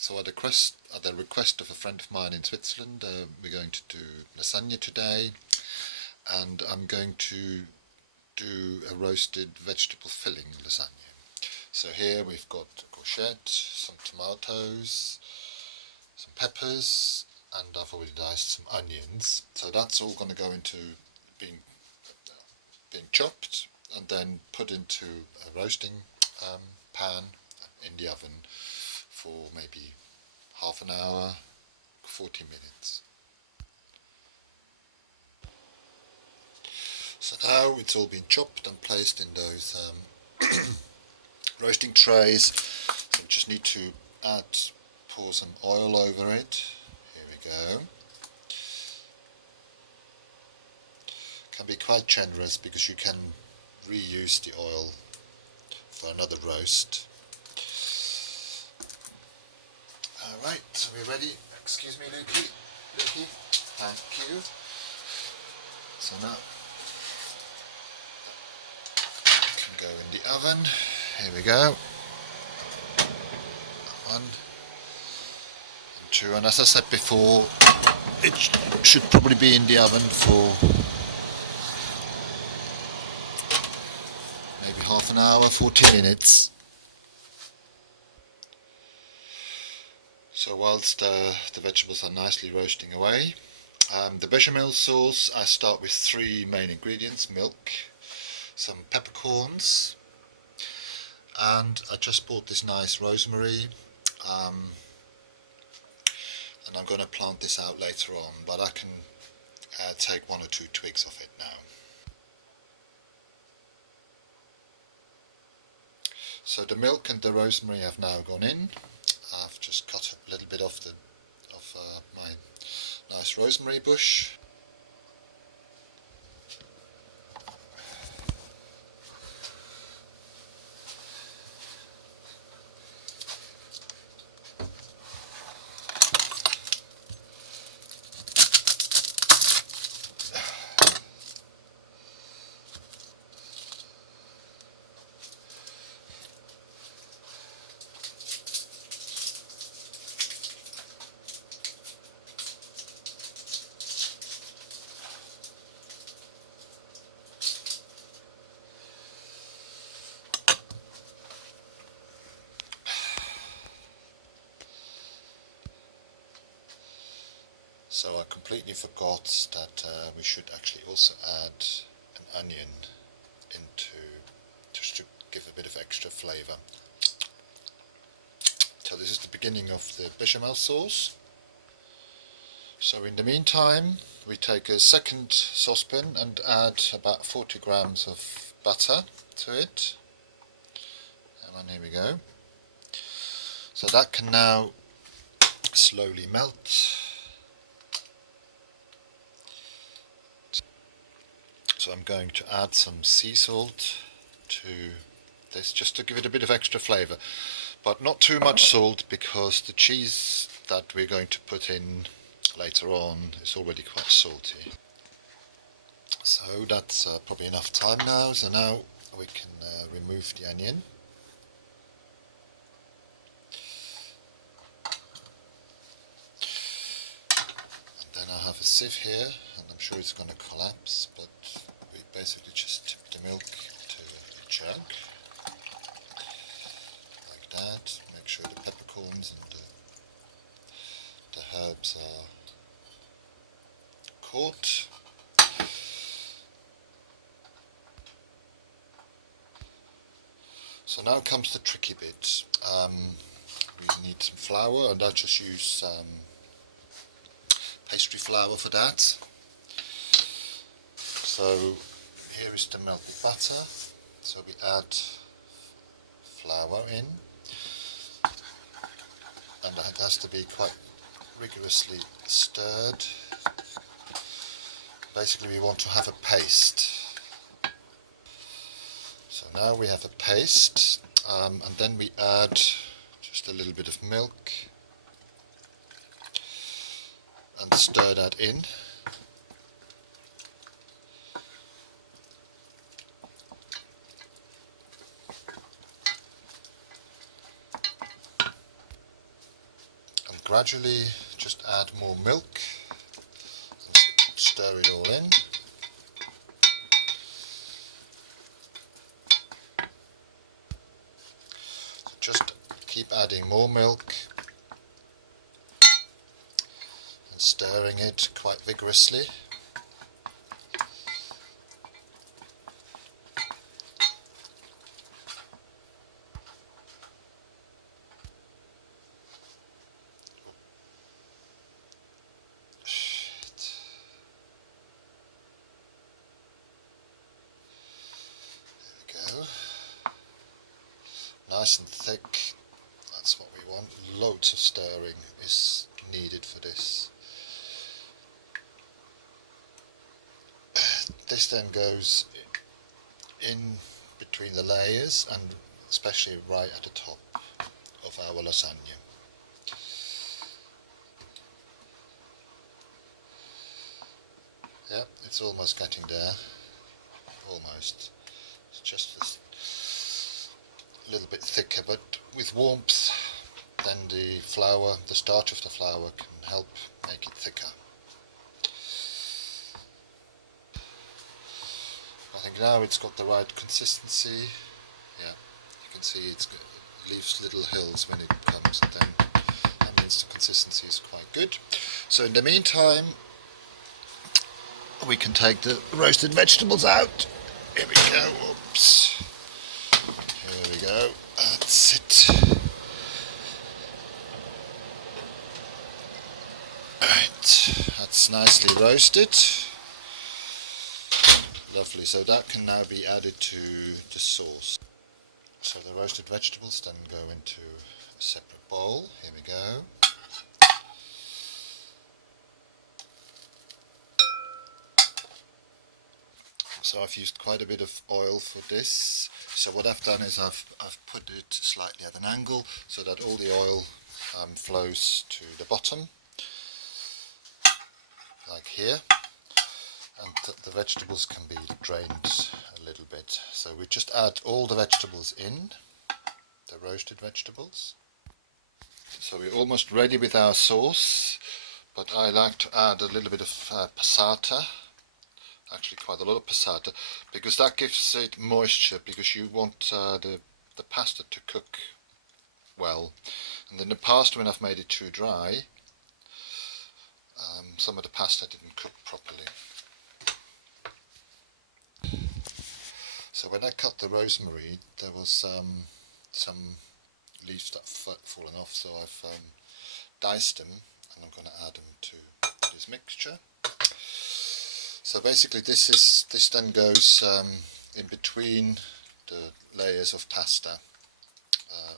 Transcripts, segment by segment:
So at the request of a friend of mine in Switzerland, we're going to do lasagne today, and I'm going to do a roasted vegetable filling lasagne. So here we've got courgette, some tomatoes, some peppers, and I've already diced some onions. So that's all going to go into being chopped and then put into a roasting pan in the oven for maybe half an hour, 40 minutes. So now it's all been chopped and placed in those roasting trays. So we just need to pour some oil over it. Here we go. Can be quite generous because you can reuse the oil for another roast. Alright, so we're ready. Excuse me, Lukey. Thank you. So now can go in the oven. Here we go. One and two, and as I said before, it should probably be in the oven for maybe half an hour, 40 minutes. So whilst the vegetables are nicely roasting away, the bechamel sauce, I start with three main ingredients: milk, some peppercorns, and I just bought this nice rosemary, and I'm going to plant this out later on, but I can take one or two twigs off it now. So the milk and the rosemary have now gone in. I've just cut a little bit off my nice rosemary bush. So I completely forgot that we should actually also add an onion just to give a bit of extra flavour. So this is the beginning of the bechamel sauce. So in the meantime, we take a second saucepan and add about 40 grams of butter to it. And here we go. So that can now slowly melt. So I'm going to add some sea salt to this just to give it a bit of extra flavour, but not too much salt because the cheese that we're going to put in later on is already quite salty. So that's probably enough time now, so now we can remove the onion. And then I have a sieve here, and I'm sure it's going to collapse, but we basically just tip the milk to a jug, like that. Make sure the peppercorns and the herbs are caught. So now comes the tricky bit. We need some flour, and I just use pastry flour for that. So here is the melted butter, so we add flour in, and it has to be quite rigorously stirred. Basically we want to have a paste. So now we have a paste, and then we add just a little bit of milk and stir that in. gradually just add more milk and stir it all in. So just keep adding more milk and stirring it quite vigorously. Go. Nice and thick, that's what we want. Loads of stirring is needed for this. This then goes in between the layers and especially right at the top of our lasagna. Yeah, it's almost getting there, almost. It's just this a little bit thicker, but with warmth then the flour, the starch of the flour can help make it thicker. I think now it's got the right consistency. Yeah, you can see it leaves little hills when it comes, and then that means the consistency is quite good. So in the meantime we can take the roasted vegetables out. Here we go, oops. Here we go, that's it. Right, that's nicely roasted. Lovely, so that can now be added to the sauce. So the roasted vegetables then go into a separate bowl. Here we go. So I've used quite a bit of oil for this. So what I've done is I've put it slightly at an angle so that all the oil flows to the bottom, like here, and the vegetables can be drained a little bit. So we just add all the vegetables in, the roasted vegetables. So we're almost ready with our sauce, but I like to add a little bit of passata. Actually quite a lot of passata, because that gives it moisture, because you want the pasta to cook well. And in the past, when I've made it too dry, some of the pasta didn't cook properly. So when I cut the rosemary, there was some leaves that fallen off, so I've diced them and I'm going to add them to this mixture. So basically this then goes in between the layers of pasta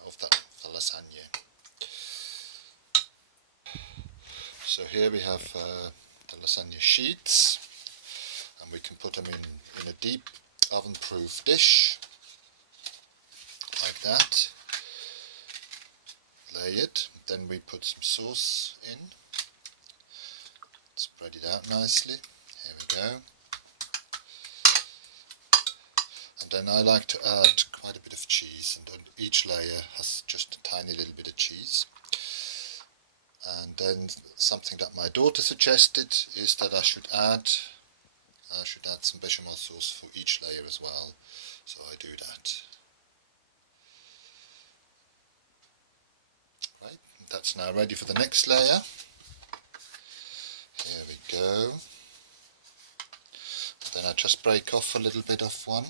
of the lasagna. So here we have the lasagna sheets, and we can put them in a deep oven-proof dish like that. Lay it, then we put some sauce in, spread it out nicely. Here we go. And then I like to add quite a bit of cheese, and on each layer has just a tiny little bit of cheese. And then something that my daughter suggested is that I should add some bechamel sauce for each layer as well. So I do that. Right, that's now ready for the next layer. Here we go. Then I just break off a little bit of one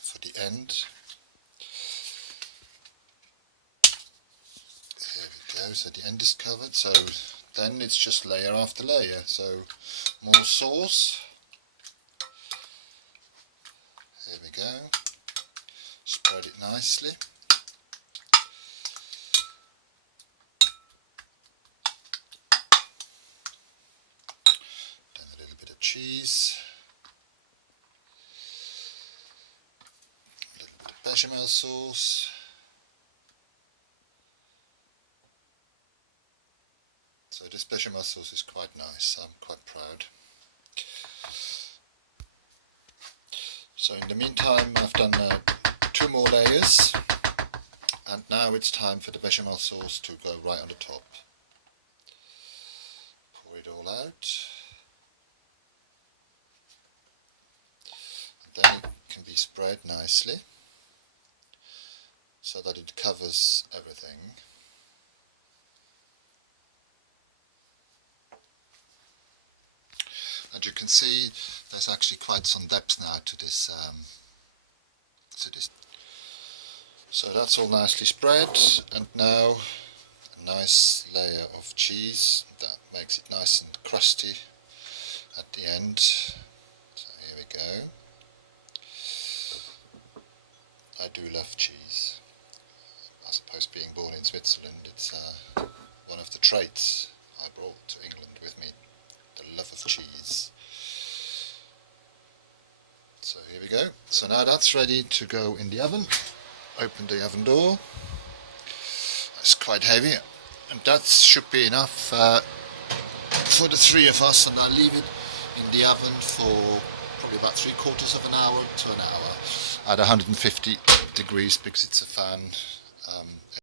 for the end. Here we go, so the end is covered, so then it's just layer after layer. So more sauce. Here we go. Spread it nicely. Then a little bit of cheese. A little bit of bechamel sauce. So this bechamel sauce is quite nice, I'm quite proud. So in the meantime I've done 2 more layers, And now it's time for the bechamel sauce to go right on the top. Pour it all out. And then it can be spread nicely so that it covers everything. And you can see there's actually quite some depth now to this. So that's all nicely spread, and now a nice layer of cheese that makes it nice and crusty at the end. So here we go. I do love cheese. I suppose being born in Switzerland, it's one of the traits I brought to England with me. The love of cheese. So here we go. So now that's ready to go in the oven. Open the oven door. It's quite heavy, and that should be enough for the three of us, and I'll leave it in the oven for probably about 3/4 of an hour to an hour at 150 degrees because it's a fan